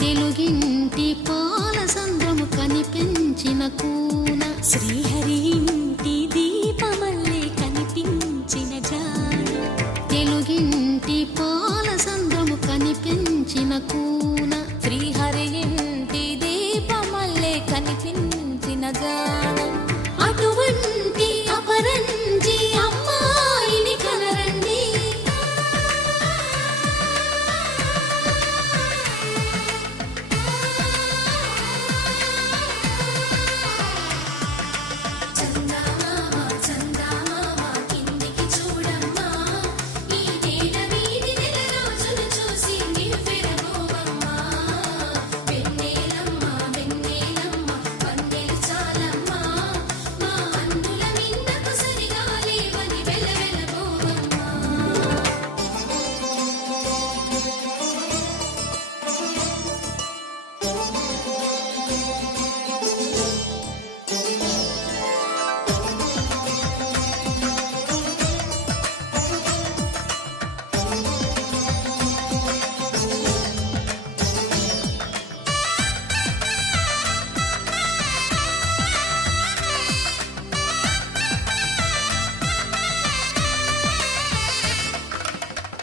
తెలుగింటి పాల సంద్రము కనిపించిన కూన శ్రీహరి ఇంటి దీపమల్లే కనిపించిన జాడ తెలుగింటి పాల సంద్రము కనిపించిన కూన శ్రీహరి ఇంటి దీపమల్లే కనిపించిన జాడ అటువంటి అపరంజి అమ్మాయిని కనరండి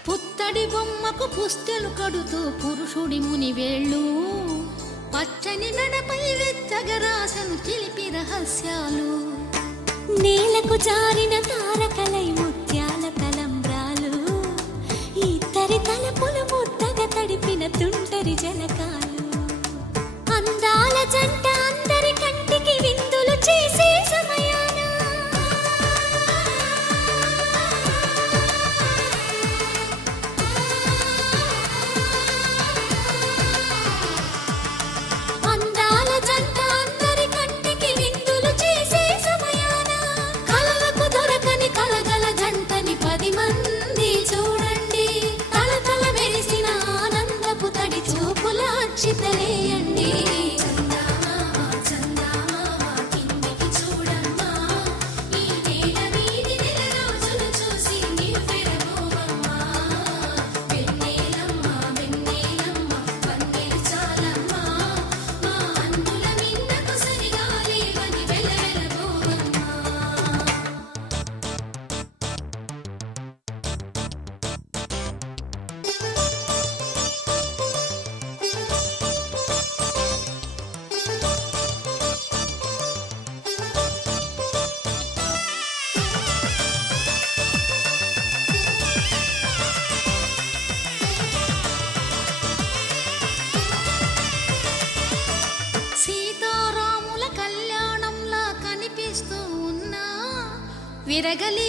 పుత్తడి బొమ్మకు పుస్తెలు కడుతూ పురుషుడి ముని వేళ్ళు పచ్చని నడపై వెచ్చగరాసను చిలిపి రహస్యాలు నేలకు జారిన తారకలై ముత్యాల తలంబ్రాలు ఇద్దరి తలపులు ముద్దగా తడిపిన తుంటరి జలకాలు అందాల జంట అందరి కంటికి విందులు చేసే సమయాన అందాల జంట అందరి కంటికి విందులు చేసే సమయాన కలలకు దొరకని కలగల జంటని 10 మంది చూడండి తలతల మెరిసిన ఆనందపు తడి చూపుల అక్షితలేయండి సీతారాముల కళ్యాణంలా కనిపిస్తూ ఉన్నా విరగలి